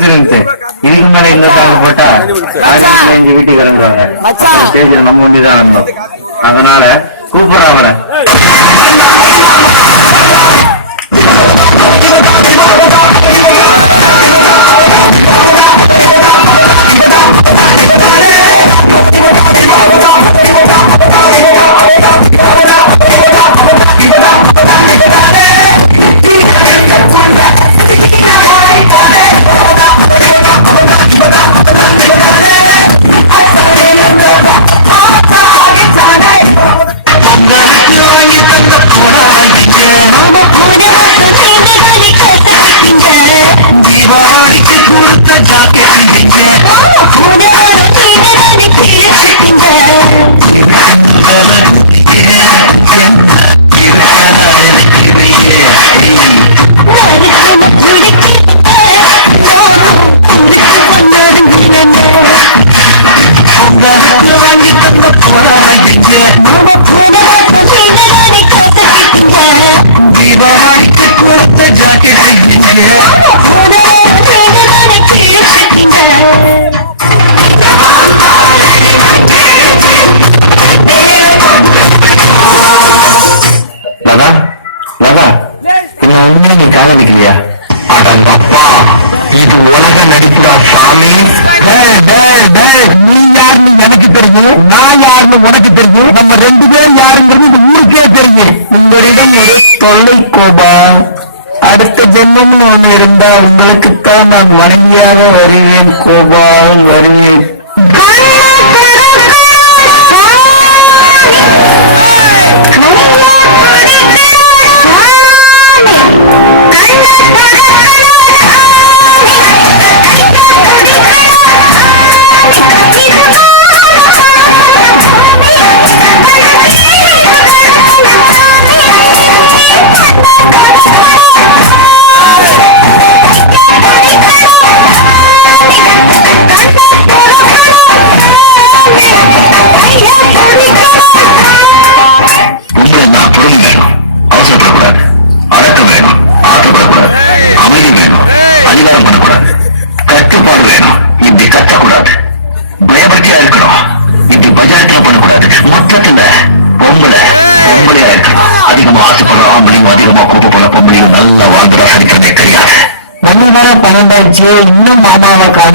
President இதுக்கு மேல இந்த சாங் போட்டா எங்க வீட்டுக்கு இறங்குவாங்க. ஸ்டேஜ்ல நம்ம ஒண்டிதான் இருந்தோம். அதனால கூப்பிடுற அவனை அடுத்த ஜென்மம் ஒண்ணு இருந்தா உங்களுக்குத்தான் நான் மனைவியாக வருவேன் கோபால் வருவேன். இன்னும் மாமாவை காண